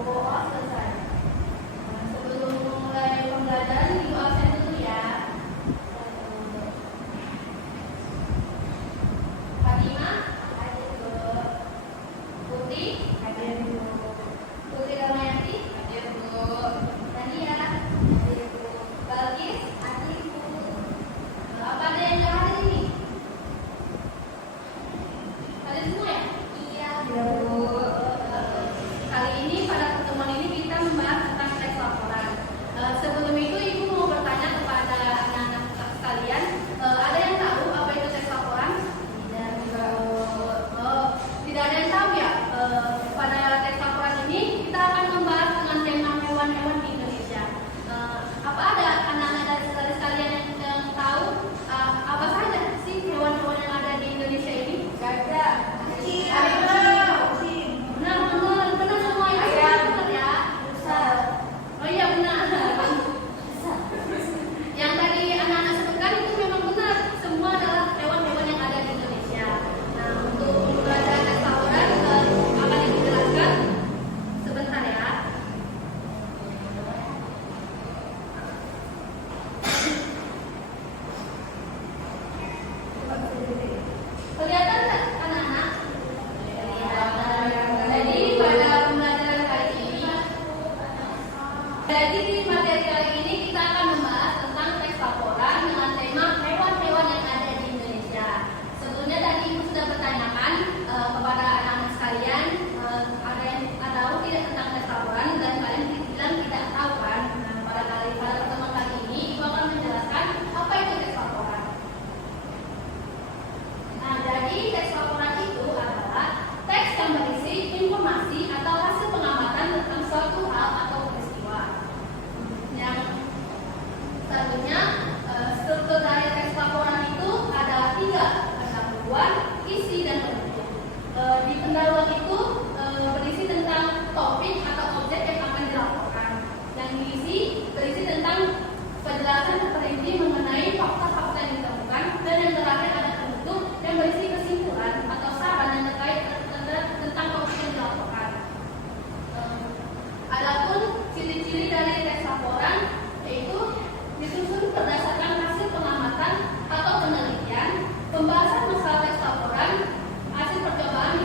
Oh, selesai. Sebelum mulai pembelajaran, ibu absen dulu ya. Fatimah, hadir Bu. Putri, hadir Bu. Putri Ramayati, hadir Bu. Tania, hadir Bu. Balkis, hadir Bu. Apa ada yang nggak hadir ini? Hadir semua ya? Iya Bu. Kali ini pada pertemuan ini kita membahas tentang teks laporan. Sebelum itu ibu mau bertanya kepada anak-anak sekalian, ada yang tahu apa itu teks laporan? Tidak ada yang tahu ya. Pada teks laporan ini kita akan membahas dengan tema hewan-hewan di Indonesia. Apa ada anak-anak dari sekalian yang tahu apa saja sih hewan-hewan yang ada di Indonesia ini? Gajah, benar semua itu benar ya. Oh iya benar. Yang tadi anak-anak sebutkan itu memang benar, semua adalah hewan-hewan yang ada di Indonesia. Nah, untuk pembelajaran teks laporan akan dijelaskan sebentar ya. Kelihatan nggak anak-anak? Jadi pada pembelajaran kali ini, jadi di materi kali ini kita akan membahas tentang teks laporan dengan tema hewan-hewan yang ada di Indonesia. Sebelumnya tadi ibu sudah bertanyakan kepada anak-anak sekalian, ada yang tahu tidak tentang teks laporan, dan kalian bilang tidak tahu kan? Nah, pada pertemuan kali ini ibu akan menjelaskan apa itu teks laporan. Nah, jadi teks laporan itu adalah teks yang berisi informasi atau hasil pengamatan tentang suatu hal atau peristiwa. Yang selanjutnya, struktur dari teks laporan itu ada 3, pendahuluan, isi, dan penutup. Di pendahuluan itu berisi tentang topik atau objek yang akan dilaporkan. Yang diisi berisi tentang penjelasan terperinci mengenai fakta-fakta yang ditemukan, dan yang terakhir ada penutup yang berisi kesimpulan atau saran yang terkait tentang topik yang dilaporkan. Adapun ciri-ciri dari teks laporan yaitu disusun berdasarkan hasil pengamatan atau penelitian, pembahasan masalah teks laporan, hasil percobaan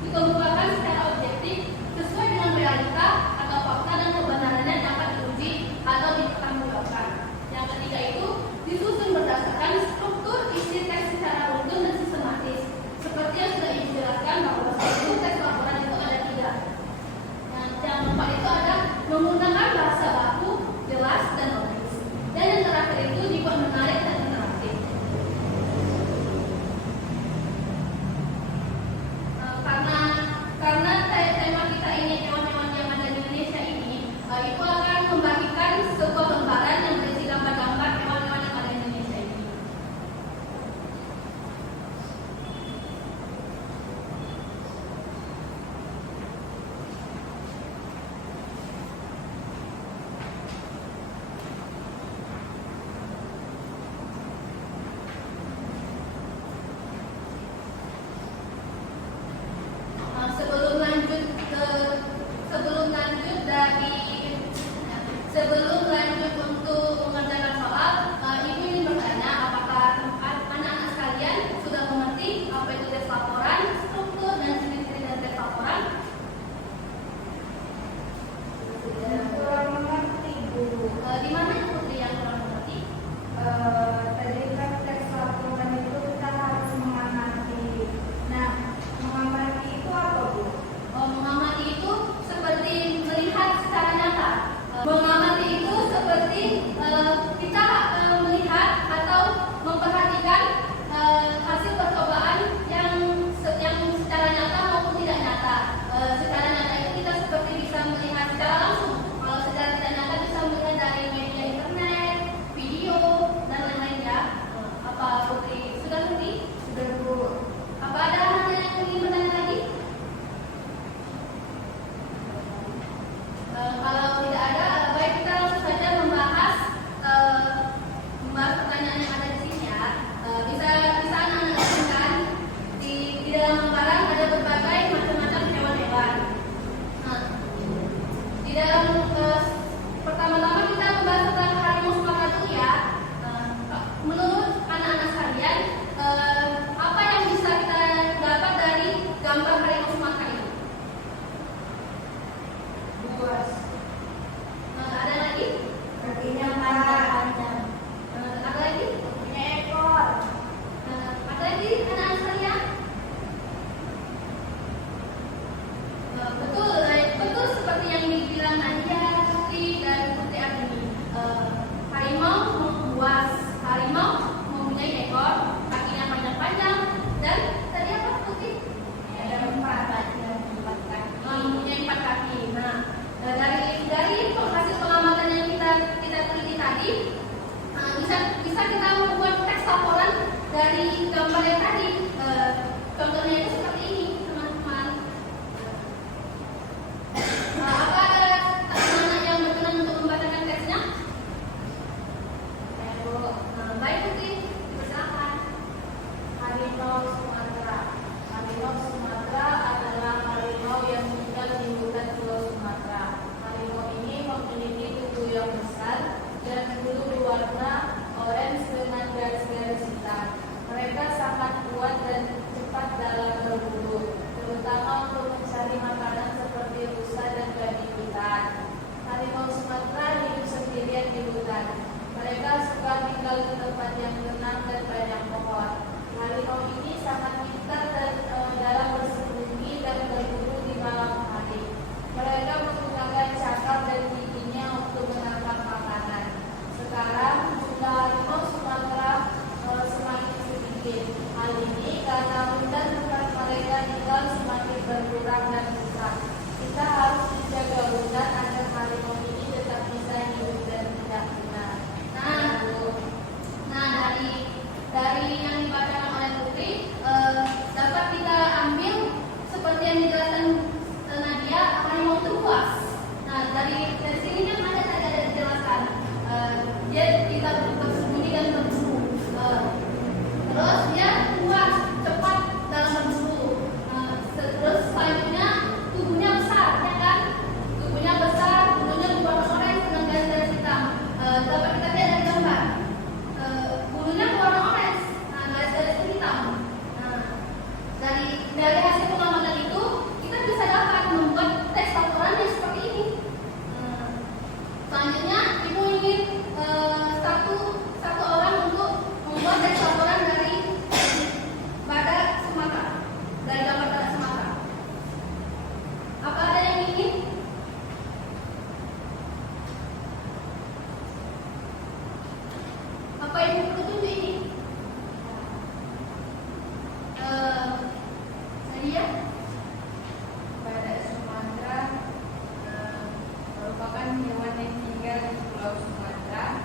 dikemukakan secara objektif sesuai dengan realita atau fakta dan kebenarannya dapat diuji atau dipertanggungjawabkan. Yang ketiga itu disusun berdasarkan struktur isi teks secara runtun dan sistematis. Seperti yang sudah ibu jelaskan bahwa teks laporan itu ada 3. Yang keempat itu ada menggunakan bahasa baku, jelas, dan logis. Dari hasil pengamatan yang kita teliti tadi, bisa kita membuat teks laporan dari gambar yang tadi. Contohnya itu seperti ini, teman-teman. Apa ada teman-teman yang berkenan untuk membacakan teksnya? Baik, Putri, silakan. Harimau Sumatera. Harimau Sumatera adalah harimau yang tinggal di hutan Pulau Sumatera. Harimau ini memiliki tubuh yang besar dan bulu berwarna orange dengan garis-garis hitam. Mereka sangat kuat dan cepat dalam berburu, terutama untuk mencari makanan seperti rusa dan babi hutan. Harimau Sumatera hidup sendirian di hutan. Mereka suka tinggal di tempat yang tenang dan banyak pohon. Harimau ini sangat pintar dalam bersembunyi dan berburu di malam hari. Mereka menggunakan cakar dan giginya untuk menangkap makanan. Sekarang jumlah harimau Sumatera semakin sedikit. Hal ini karena hutan tempat mereka tinggal semakin berkurang dan rusak. Kita harus menjaga hutan agar harimau ini tetap bisa hidup dan tidak punah. Dari yang dibacakan oleh Putri, dapat kita ambil seperti yang dijelaskan Nadia, harimau itu luas. Nah, dari sini kan ada dijelaskan, dia kita bersembunyi dan berburu. Terus dia kuat, cepat dalam berburu. Terus selanjutnya tubuhnya besar, ya kan? Tubuhnya besar, bulunya berwarna oranye dengan garis-garis hitam. Dapat kita lihat dari gambar. Bulunya berwarna orange, garis-garis hitam. Dari hasil pengamatan itu kita bisa dapat membuat teks laporan yang seperti ini. Selanjutnya ibu ingin satu orang untuk membuat teks laporan dari badak Sumatera, dari gambar badak Sumatera. Apa ada yang ingin? Apa ibu tunjuk ini? Nadia? Badak Sumatera merupakan hewan yang tinggal di Pulau Sumatera.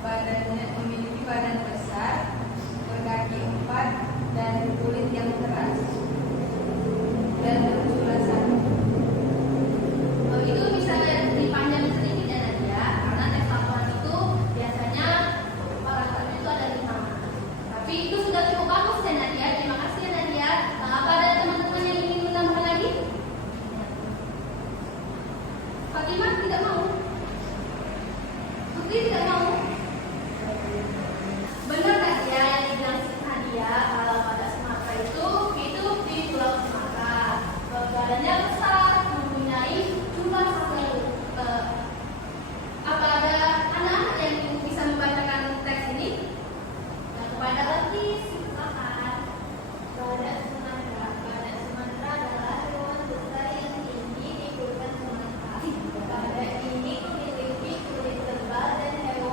Badannya memiliki badan besar, berkaki 4 dan kulit yang keras dan berjula satu. Itu bisa dipanjangin sedikit ya Nadia, karena teks laporan itu biasanya paragrafnya itu ada 5. Tapi itu sudah cukup bagus ya Nadia. Terima kasih ya Nadia. Apa ada teman-teman yang ingin menambahkan lagi? Fatimah tidak mau? Putri tidak mau? Benar Nadia yang dibilang Nadia, kalau pada Sumatera itu hidup di Pulau Sumatera. Badannya besar, mempunyai jumlah satu. Apa ada anak-anak yang bisa membacakan teks ini? Kepada lagi, silakan. Badak Sumatera. Badak Sumatera adalah hewan besar yang tinggi di hutan Sumatera. Badak ini memiliki kulit tebal dan hewan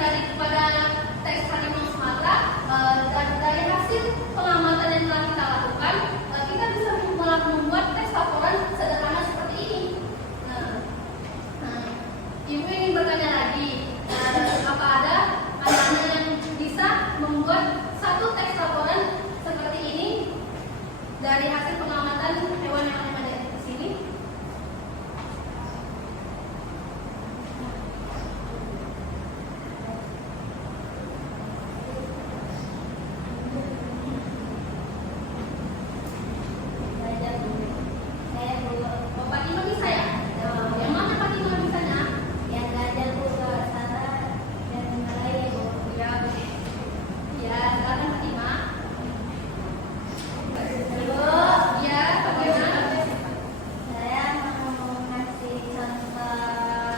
daripada teks harimau Sumatera, dari hasil pengamatan yang telah kita lakukan, kita bisa membuat teks laporan sederhana seperti ini. Ibu ingin bertanya lagi, apa ada anak-anak yang bisa membuat satu teks laporan seperti ini dari hasil pengamatan hewan yang ada di sini? Oh, Fatima bisa ya? Yang mana Fatima bisanya? Ya, silakan Fatima. Ya, bagaimana? Saya mau ngasih contoh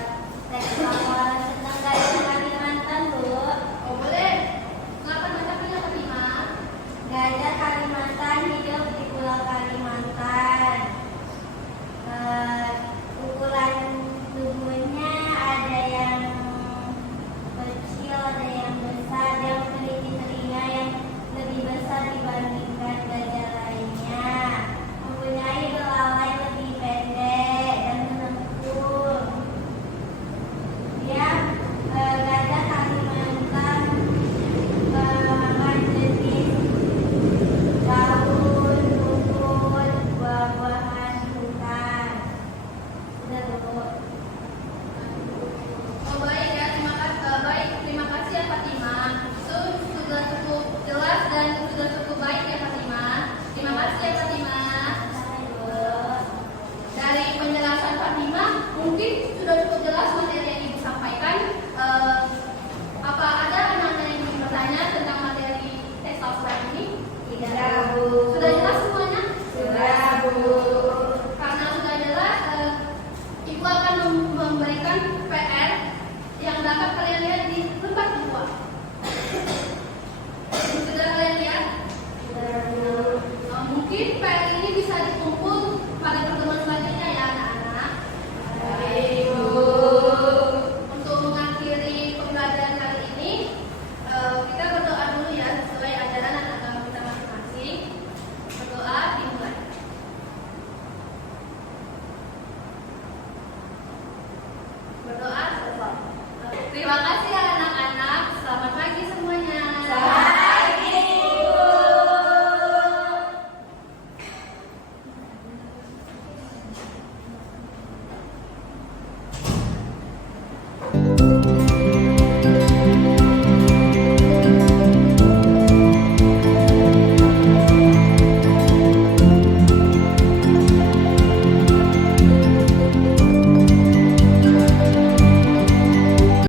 teks laporan tentang gajah Kalimantan, Bu. Oh, boleh. Silakan bacakannya Fatima. Gajah Kalimantan hidup di Pulau Kalimantan. Ukuran tubuhnya ada yang kecil, ada yang besar, yang memiliki telinga yang lebih besar dibandingkan gajah lainnya, mempunyai belalai lebih pendek dan menengkur. Gajah Kalimantan makan jenis daun, rumput, buah-buahan hutan. Sudah, Bu. Oh, baik ya, terima kasih ya Fatima. Itu sudah cukup jelas dan sudah cukup baik ya Fatima. Terima kasih ya Fatima. Dari penjelasan Fatima, mungkin sudah cukup jelas materi yang Ibu sampaikan. Apa ada anak-anak yang ingin bertanya tentang materi teks laporan ini? Tidak, Bu. Sudah jelas semuanya? Sudah, Bu. Karena sudah jelas, Ibu akan memberikan PR yang dapat kalian lihat di lembar 2. Sudah kalian lihat? Sudah, Bu. Mungkin PR ini bisa dikumpul pada pertemuan selanjutnya ya anak-anak. Baik, Bu. Untuk mengakhiri pembelajaran kali ini, kita berdoa dulu ya sesuai ajaran anak agama kita masing-masing. Berdoa dimulai. Berdoa selesai. Terima kasih